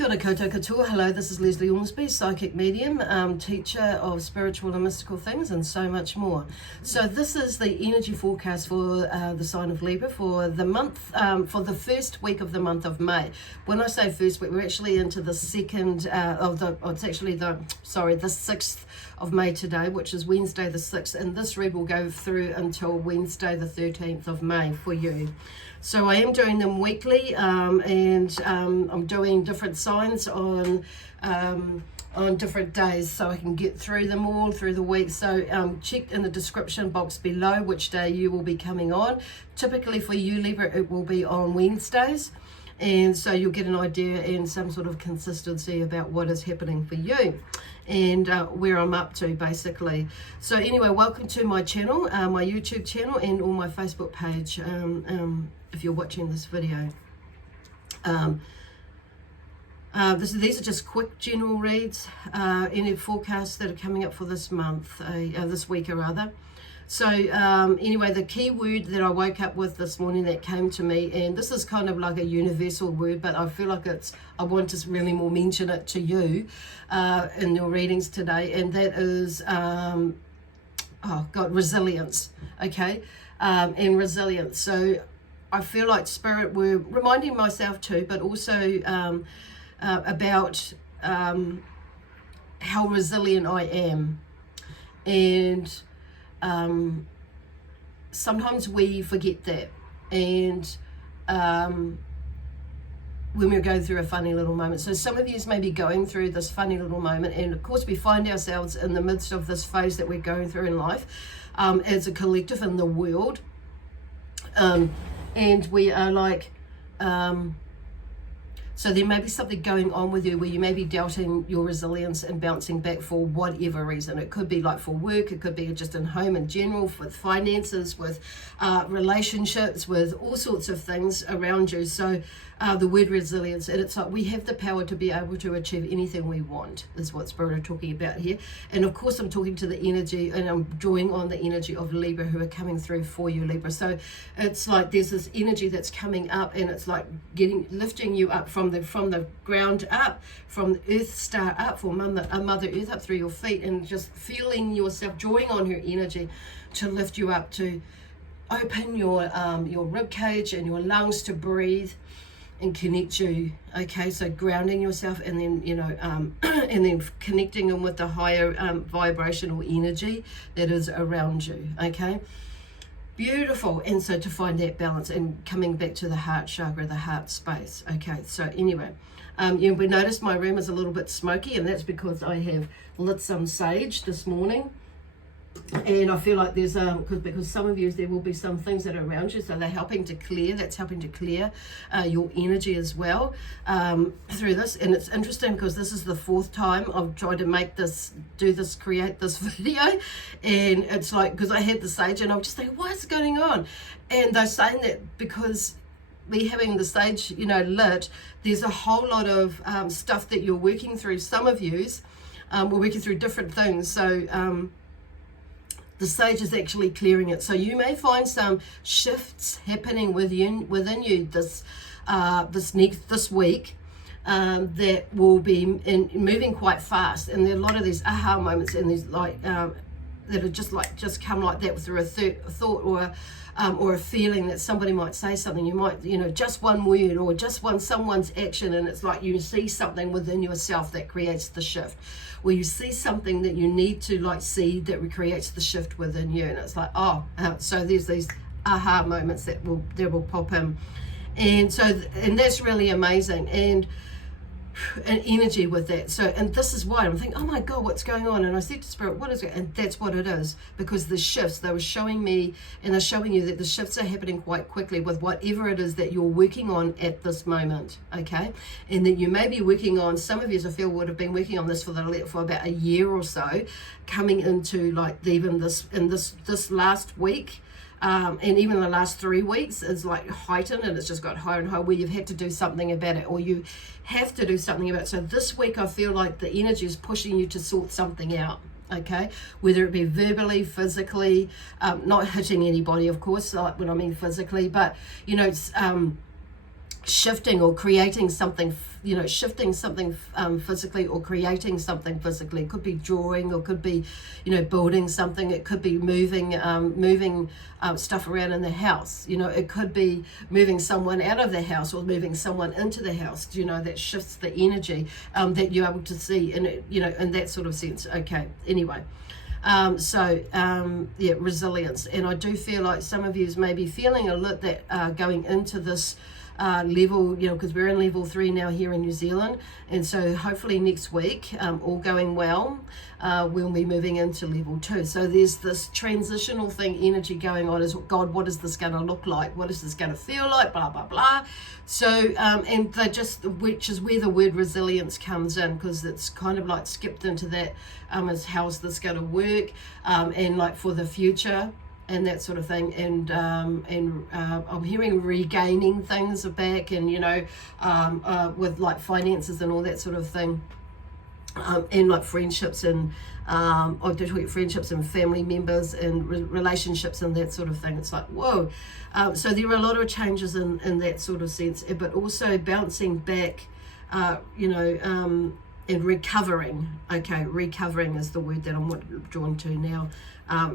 Kia ora koutou katoa. Hello, this is Lesley Ormsby, psychic medium, teacher of spiritual and mystical things and so much more. So this is the energy forecast for the sign of Libra for the month, for the first week of the month of May. When I say first week, we're actually into the second it's actually the 6th of May today, which is Wednesday the 6th, and this read will go through until Wednesday the 13th of May for you. So I am doing them weekly, and I'm doing different signs on different days so I can get through them all through the week. So check in the description box below which day you will be coming on. Typically for you, Libra, it will be on Wednesdays, and so you'll get an idea and some sort of consistency about what is happening for you and where I'm up to, basically. So anyway, welcome to my channel, my YouTube channel, and on my Facebook page, if you're watching this video. These are just quick general reads, any forecasts that are coming up for this month, this week rather. So anyway, the key word that I woke up with this morning that came to me, and this is kind of like a universal word, but I feel like I want to really more mention it to you in your readings today, and that is, resilience, okay? And resilience. So I feel like Spirit were reminding myself too, but also about how resilient I am. And sometimes we forget that, and when we're going through a funny little moment. So some of you may be going through this funny little moment, and of course we find ourselves in the midst of this phase that we're going through in life as a collective in the world, and we are like so there may be something going on with you where you may be doubting your resilience and bouncing back for whatever reason. It could be like for work, it could be just in home in general, with finances, with relationships, with all sorts of things around you. So the word resilience, and it's like we have the power to be able to achieve anything we want, is what Spirit are talking about here. And of course I'm talking to the energy, and I'm drawing on the energy of Libra who are coming through for you, Libra. So it's like there's this energy that's coming up, and it's like lifting you up from the ground up, from the earth star up, for mother earth up through your feet, and just feeling yourself drawing on her energy to lift you up, to open your rib cage and your lungs to breathe and connect you. Okay, so grounding yourself, and then and then connecting in with the higher vibrational energy that is around you. Okay, beautiful. And so to find that balance and coming back to the heart chakra, the heart space. Okay, so anyway, we noticed my room is a little bit smoky, and that's because I have lit some sage this morning. And I feel like there's because some of you, there will be some things that are around you, so they're helping to clear. That's helping to clear your energy as well through this. And it's interesting because this is the fourth time I've tried to create this video, and it's like because I had the sage, and I'm just thinking, what is going on? And they're saying that because me having the sage, lit, there's a whole lot of stuff that you're working through. Some of yous we're working through different things. So the sage is actually clearing it. So you may find some shifts happening within you this week that will be moving quite fast. And there are a lot of these aha moments, and these like that are just come like that through a thought or a feeling that somebody might say something. You might, just one word or just someone's action, and it's like you see something within yourself that creates the shift. Where you see something that you need to see that creates the shift within you, and it's like, so there's these aha moments that will pop in, and that's really amazing, and energy with that. So, and this is why I'm thinking, oh my God, what's going on? And I said to Spirit, what is it? And that's what it is, because the shifts, they were showing me, and they're showing you that the shifts are happening quite quickly with whatever it is that you're working on at this moment. Okay, and that you may be working on, some of you I feel would have been working on this for about a year or so, coming into even this last week. And even the last 3 weeks is like heightened, and it's just got higher and higher, where you've had to do something about it, or you have to do something about it. So this week I feel like the energy is pushing you to sort something out. Okay, whether it be verbally, physically, not hitting anybody, of course, like when I mean physically, but shifting or creating something, shifting something physically, or creating something physically. It could be drawing, or could be, building something. It could be moving stuff around in the house. It could be moving someone out of the house or moving someone into the house. That shifts the energy that you're able to see, and in that sort of sense. Okay, anyway. Resilience. And I do feel like some of you may be feeling a lot that going into this level, because we're in level 3 now here in New Zealand, and so hopefully next week, all going well, we'll be moving into level 2. So there's this transitional thing, energy going on. Is, God, what is this going to look like? What is this going to feel like? Blah blah blah. So and they just, which is where the word resilience comes in, because it's kind of like skipped into that, is how's this going to work, and like for the future, and that sort of thing. And I'm hearing regaining things back, and with like finances and all that sort of thing, and like friendships, and I do talk friendships and family members and relationships and that sort of thing. It's like, whoa. So there are a lot of changes in that sort of sense, but also bouncing back, and recovering. Okay, recovering is the word that I'm drawn to now,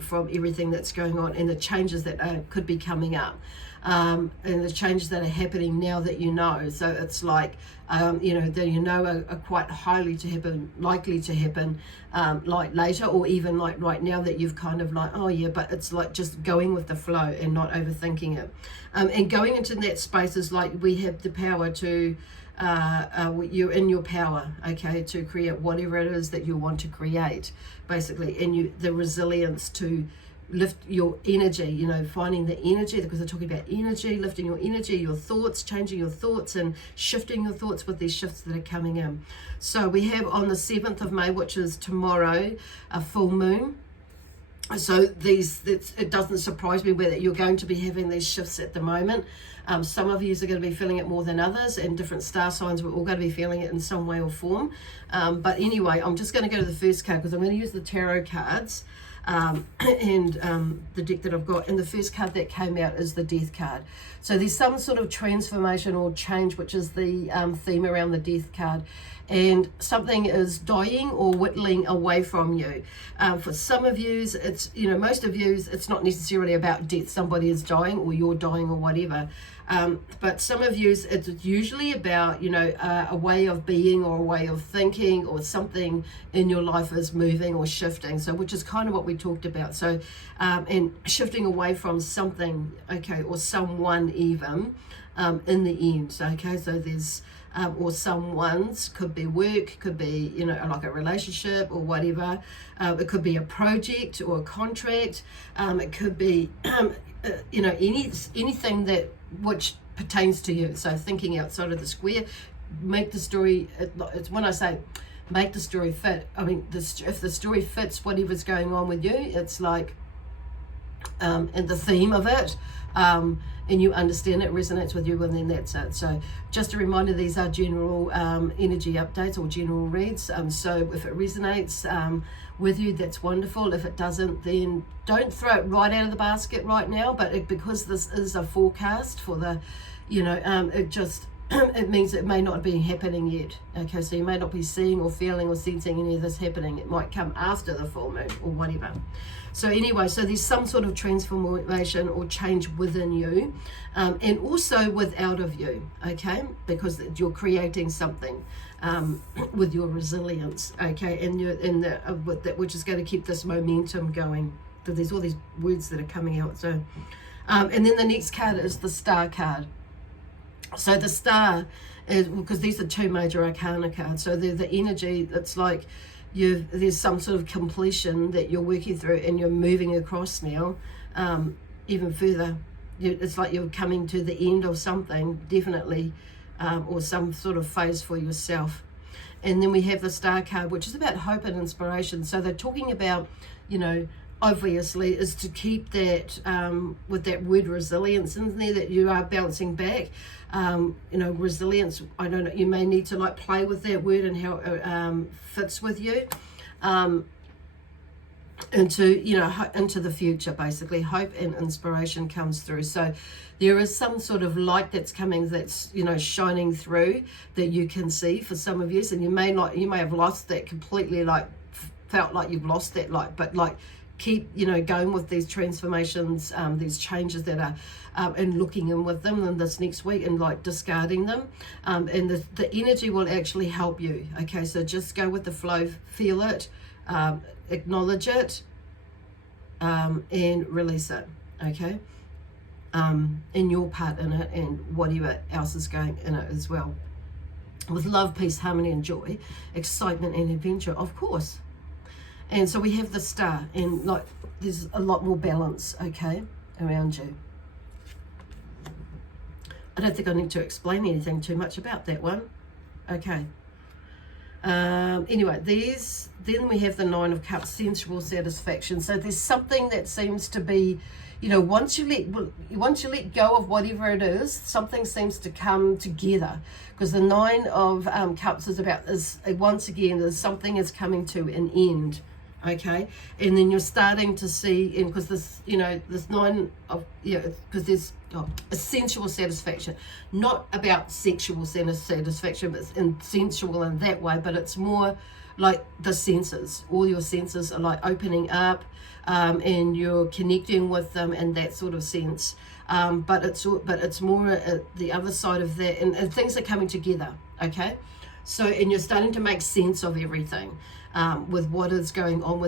from everything that's going on and the changes that could be coming up, and the changes that are happening now that So it's like, that are quite highly to happen, likely to happen, like later, or even like right now, that you've kind of like, oh yeah, but it's like just going with the flow and not overthinking it. And going into that space is like, we have the power to, you're in your power, okay, to create whatever it is that you want to create, basically, and the resilience to lift your energy, finding the energy, because they're talking about energy, lifting your energy, your thoughts, changing your thoughts and shifting your thoughts with these shifts that are coming in. So we have on the 7th of May, which is tomorrow, a full moon. So it doesn't surprise me that you're going to be having these shifts at the moment. Some of you are going to be feeling it more than others, and different star signs, we're all going to be feeling it in some way or form. But anyway, I'm just going to go to the first card, because I'm going to use the tarot cards, and the deck that I've got. And the first card that came out is the Death card. So there's some sort of transformation or change, which is the theme around the Death card. And something is dying or whittling away from you. For some of you, it's, most of you, it's not necessarily about death. Somebody is dying, or you're dying, or whatever. But some of you, it's usually about, a way of being, or a way of thinking, or something in your life is moving or shifting. So, which is kind of what we talked about. So, and shifting away from something, okay, or someone even, in the end. So, okay, so there's, or someone's, could be work, could be, like a relationship or whatever. It could be a project or a contract. It could be, anything which pertains to you. So thinking outside of the square, make the story, it's when I say make the story fit, I mean, if the story fits whatever's going on with you, it's like, and the theme of it, and you understand it, resonates with you, and then that's it. So just a reminder, these are general energy updates or general reads. So if it resonates with you, that's wonderful. If it doesn't, then don't throw it right out of the basket right now. But because this is a forecast for the, it just, it means it may not be happening yet. Okay, so you may not be seeing or feeling or sensing any of this happening. It might come after the full moon or whatever. So anyway, so there's some sort of transformation or change within you, and also without of you, okay? Because you're creating something with your resilience, okay? And with that, which is going to keep this momentum going. Because there's all these words that are coming out. So, and then the next card is the Star card. So the Star is, because these are two major arcana cards. So they're the energy that's like, there's some sort of completion that you're working through, and you're moving across now, even further. It's like you're coming to the end of something, definitely, or some sort of phase for yourself. And then we have the Star card, which is about hope and inspiration. So they're talking about, obviously, is to keep that, with that word resilience in there, that you are bouncing back. Resilience, I don't know, you may need to like play with that word and how it fits with you. into, you know, into the future. Basically hope and inspiration comes through. So there is some sort of light that's coming, that's, you know, shining through, that you can see for some of you. And you may have lost that completely, like felt like you've lost that light, but like keep, you know, going with these transformations, these changes that are, and looking in with them in this next week, and like discarding them, and the energy will actually help you. Okay, so just go with the flow, feel it, acknowledge it, and release it. Okay, in your part in it, and whatever else is going in it as well, with love, peace, harmony and joy, excitement and adventure, of course. And so we have the star, and like there's a lot more balance, okay, around you. I don't think I need to explain anything too much about that one. Okay. Anyway, then we have the Nine of Cups, sensual satisfaction. So there's something that seems to be, you know, once you let go of whatever it is, something seems to come together. Because the Nine of Cups is about this, once again, there's something is coming to an end. Okay, and then you're starting to see, and because this, you know, this Nine of, because there's a sensual satisfaction, not about sexual satisfaction, but it's sensual in that way, but it's more like the senses. All your senses are like opening up, and you're connecting with them in that sort of sense. But it's more the other side of that, and things are coming together. Okay, so, and you're starting to make sense of everything. With what is going on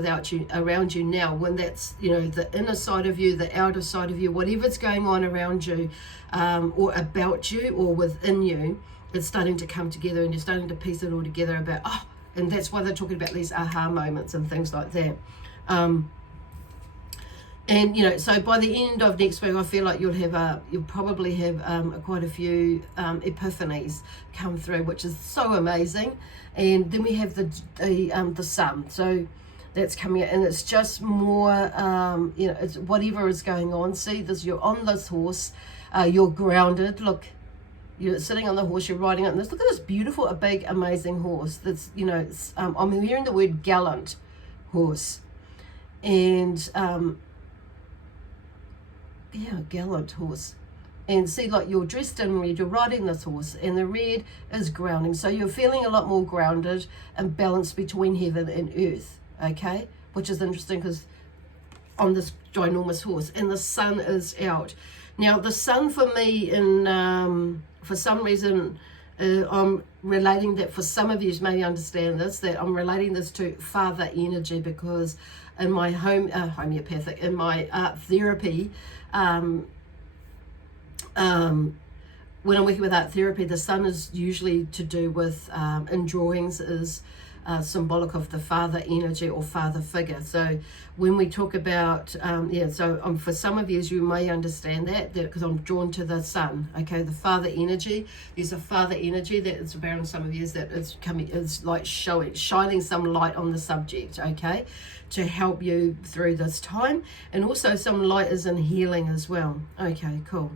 around you now, when that's, you know, the inner side of you, the outer side of you, whatever's going on around you, or about you, or within you, it's starting to come together, and you're starting to piece it all together about, and that's why they're talking about these aha moments and things like that. And, you know, so by the end of next week, I feel like you'll probably have quite a few epiphanies come through, which is so amazing. And then we have the sun, so that's coming out, and it's just more, you know, it's whatever is going on. See, you're on this horse, you're grounded. Look, you're sitting on the horse, you're riding on this. Look at this beautiful, a big, amazing horse. That's, you know, I'm hearing the word gallant horse, and gallant horse. And see, like you're dressed in red, you're riding this horse, and the red is grounding. So you're feeling a lot more grounded and balanced between heaven and earth, okay? Which is interesting, because on this ginormous horse, and the sun is out. Now, the sun for me, for some reason, I'm relating that, for some of you maybe understand this, that I'm relating this to father energy, because in my homeopathic, in my art therapy, when I'm working with art therapy, the sun is usually to do with, in drawings, is symbolic of the father energy or father figure. So when we talk about, for some of you may understand that because I'm drawn to the sun, okay, the father energy. There's a father energy that is around some of you that is coming, is like shining some light on the subject, okay, to help you through this time. And also some light is in healing as well. Okay, cool.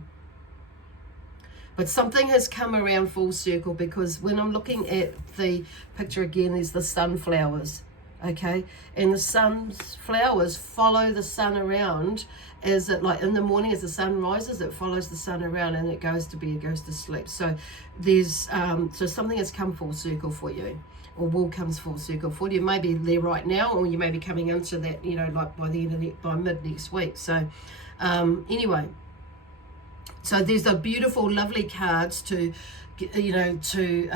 But something has come around full circle, because when I'm looking at the picture again, there's the sunflowers, okay? And the sunflowers follow the sun around, as it, like in the morning as the sun rises, it follows the sun around, and it goes to bed, it goes to sleep. So there's, so something has come full circle for you, or will come full circle for you. Maybe there right now, or you may be coming into that, you know, like by the end of by mid next week. So anyway. So these are beautiful, lovely cards to, you know, to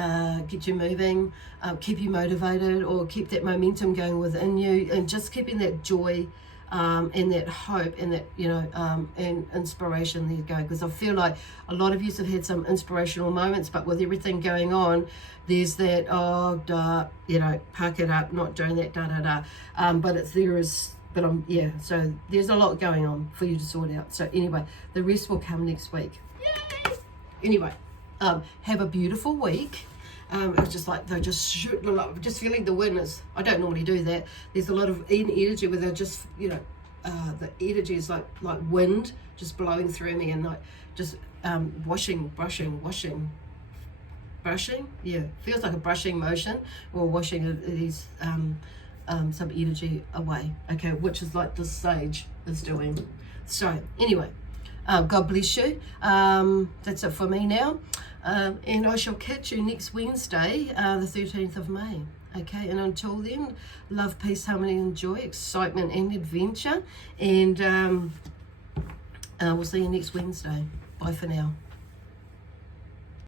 get you moving, keep you motivated, or keep that momentum going within you, and just keeping that joy and that hope and that, you know, and inspiration. There you go. Because I feel like a lot of you have had some inspirational moments, but with everything going on, there's that, you know, park it up, not doing that, but it's there is. But so there's a lot going on for you to sort out. So anyway, the rest will come next week. Yay! Anyway, have a beautiful week. It's just like they're just shooting a lot. Just feeling the wind is. I don't normally do that. There's a lot of energy where they're just, you know, the energy is like wind just blowing through me, and like just brushing. Yeah, feels like a brushing motion, or washing these some energy away, okay, which is like this sage is doing. So anyway, God bless you. That's it for me now, and I shall catch you next Wednesday, the 13th of May. Okay, and until then, love, peace, harmony, and joy, excitement and adventure, and we'll see you next Wednesday. Bye for now.